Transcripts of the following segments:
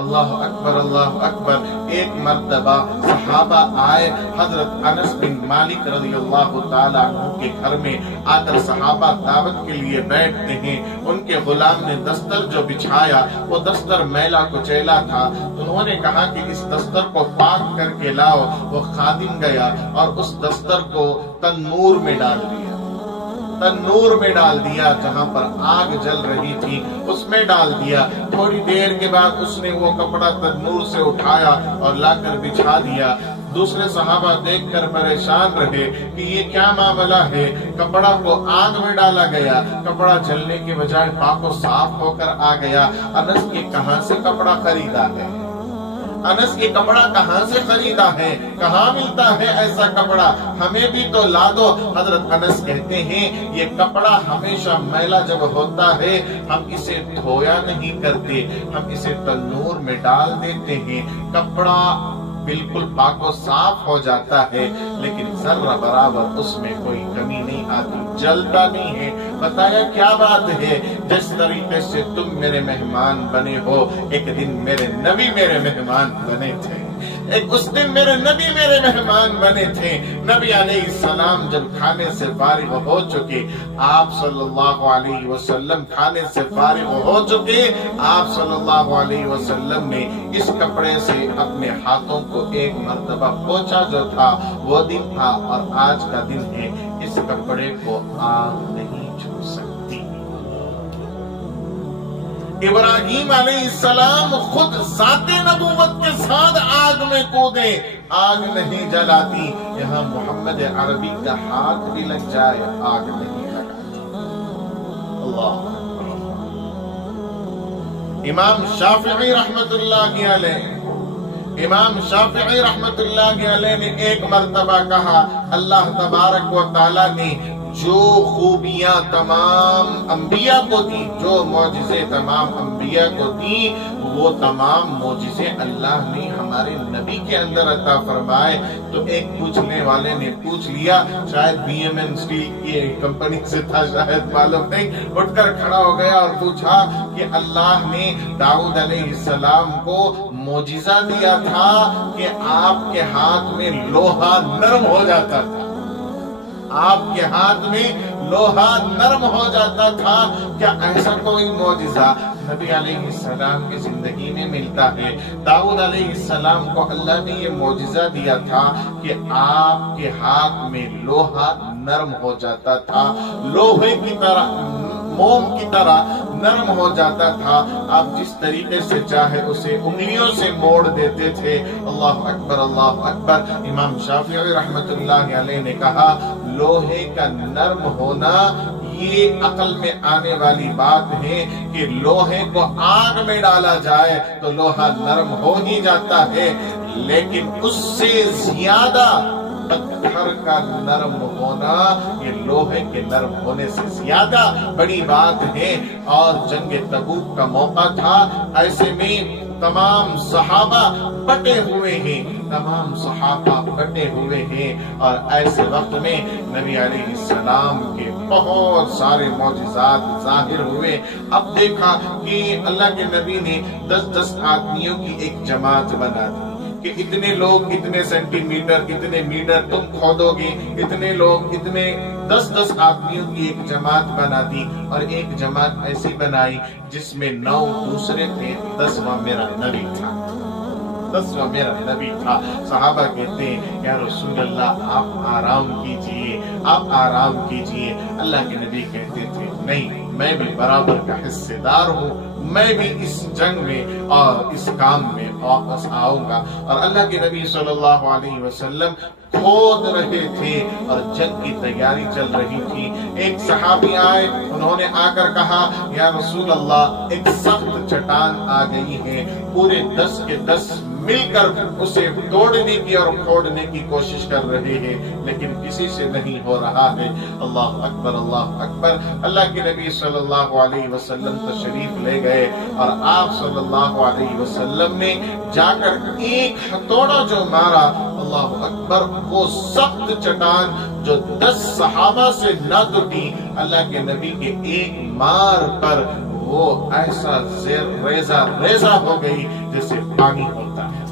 اللہ اکبر۔ ایک مرتبہ صحابہ آئے، حضرت انس بن مالک رضی اللہ تعالیٰ عنہ کے گھر میں آ کر صحابہ دعوت کے لیے بیٹھتے ہیں۔ ان کے غلام نے دستر جو بچھایا وہ دستر میلا کچیلا تھا، انہوں نے کہا کہ اس دستر کو پاک کر کے لاؤ۔ وہ خادم گیا اور اس دستر کو تنور میں ڈال دیا، جہاں پر آگ جل رہی تھی اس میں ڈال دیا۔ تھوڑی دیر کے بعد اس نے وہ کپڑا تنور سے اٹھایا اور لا کر بچھا دیا۔ دوسرے صحابہ دیکھ کر پریشان رہے کہ یہ کیا معاملہ ہے، کپڑا کو آگ میں ڈالا گیا، کپڑا جلنے کے بجائے پاک و صاف ہو کر آ گیا۔ انس یہ کہاں سے کپڑا خریدا ہے؟ انس یہ کپڑا کہاں سے خریدا ہے؟ کہاں ملتا ہے ایسا کپڑا؟ ہمیں بھی تو لا دو۔ حضرت انس کہتے ہیں یہ کپڑا ہمیشہ میلا جب ہوتا ہے ہم اسے دھویا نہیں کرتے، ہم اسے تنور میں ڈال دیتے ہیں، کپڑا بالکل پاک و صاف ہو جاتا ہے، لیکن ذرہ برابر اس میں کوئی کمی نہیں آتی، جلتا نہیں ہے۔ بتایا کیا بات ہے؟ جس طریقے سے تم میرے مہمان بنے ہو، ایک دن میرے نبی میرے مہمان بنے تھے، اس دن میرے نبی میرے مہمان بنے تھے۔ نبی علیہ السلام جب کھانے سے فارغ ہو چکے، آپ صلی اللہ علیہ وسلم کھانے سے فارغ ہو چکے، آپ صلی اللہ علیہ وسلم نے اس کپڑے سے اپنے ہاتھوں کو ایک مرتبہ پوچھا جو تھا وہ دن تھا، اور آج کا دن ہے۔ اس کپڑے کو آگ نہیں چھو سکتی۔ ابراہیم علیہ السلام خود ذات نبوت کے ساتھ آگ میں کودے، آگ نہیں جلاتی۔ یہاں محمد عربی کا ہاتھ بھی لگ جائے آگ نہیں لگاتی۔ اللہ امام شافعی رحمت اللہ علیہ، امام شافعی رحمت اللہ علیہ نے ایک مرتبہ کہا اللہ تبارک و تعالیٰ نے جو خوبیاں تمام انبیاء کو دی، جو معجزے تمام انبیاء کو دی، وہ تمام معجزے اللہ نے ہمارے نبی کے اندر عطا فرمائے۔ تو ایک پوچھنے والے نے پوچھ لیا، شاید بی ایم این اسٹیل کی کمپنی سے تھا، شاید معلوم نہیں، اٹھ کر کھڑا ہو گیا اور پوچھا کہ اللہ نے داؤد علیہ السلام کو معجزہ دیا تھا کہ آپ کے ہاتھ میں لوہا نرم ہو جاتا تھا، آپ کے ہاتھ میں لوہا نرم ہو جاتا تھا، کیا ایسا کوئی معجزہ نبی علیہ السلام کی زندگی میں ملتا ہے؟ داؤد علیہ السلام کو اللہ نے یہ معجزہ دیا تھا کہ آپ کے ہاتھ میں لوہا نرم ہو جاتا تھا، لوہے کی طرح، موم کی طرح نرم ہو جاتا تھا، آپ جس طریقے سے چاہے اسے انگلیوں سے موڑ دیتے تھے۔ اللہ اکبر، اللہ اکبر۔ امام شافعی رحمت اللہ علیہ نے کہا لوہے کا نرم ہونا یہ عقل میں آنے والی بات ہے کہ لوہے کو آگ میں ڈالا جائے تو لوہا نرم ہو ہی جاتا ہے، لیکن اس سے زیادہ پتھر کا نرم ہونا یہ لوہے کے نرم ہونے سے زیادہ بڑی بات ہے۔ اور جنگ تبوک کا موقع تھا، ایسے میں تمام صحابہ بٹے ہوئے ہیں، تمام صحابہ بٹے ہوئے ہیں، اور ایسے وقت میں نبی علیہ السلام کے بہت سارے معجزات ظاہر ہوئے۔ اب دیکھا کہ اللہ کے نبی نے 10 آدمیوں کی ایک جماعت بنا دی کہ اتنے لوگ اتنے سینٹی میٹر اتنے میٹر تم کھودو گے، اتنے لوگ اتنے 10 آدمیوں کی ایک جماعت بنا دی، اور ایک جماعت ایسی بنائی جس میں 9 دوسرے تھے، 10واں میرا نبی تھا، 10واں میرا نبی تھا۔ صحابہ کہتے ہیں یا رسول اللہ آپ آرام کیجئے، آپ آرام کیجئے۔ اللہ کے نبی کہتے تھے نہیں، میں بھی برابر کا حصے دار ہوں، میں بھی اس جنگ میں اور اس کام میں واپس آؤں گا۔ اور اللہ کے نبی صلی اللہ علیہ وسلم کھود رہے تھے اور جنگ کی تیاری چل رہی تھی۔ ایک صحابی آئے، انہوں نے آ کر کہا یا رسول اللہ ایک سخت چٹان آ گئی ہے، پورے 10 کے 10 مل کر اسے توڑنے کی اور پھوڑنے کی کوشش کر رہے ہیں، لیکن کسی سے نہیں ہو رہا ہے۔ اللہ اکبر، اللہ اکبر۔ اللہ کے نبی صلی اللہ علیہ وسلم تشریف لے گئے، اور آپ صلی اللہ علیہ وسلم نے جا کر ایک ہتھوڑا جو مارا، اللہ اکبر، وہ سخت چٹان جو 10 صحابہ سے نہ ٹوٹی، اللہ کے نبی کے ایک مار پر وہ ایسا ریزہ ریزہ ہو گئی جیسے پانی ہوتا ہے۔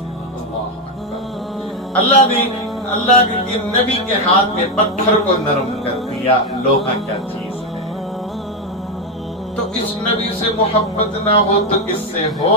اللہ کے نبی کے ہاتھ میں پتھر کو نرم کر دیا۔ لوہا کیا چیز ہے؟ تو اس نبی سے محبت نہ ہو تو کس سے ہو؟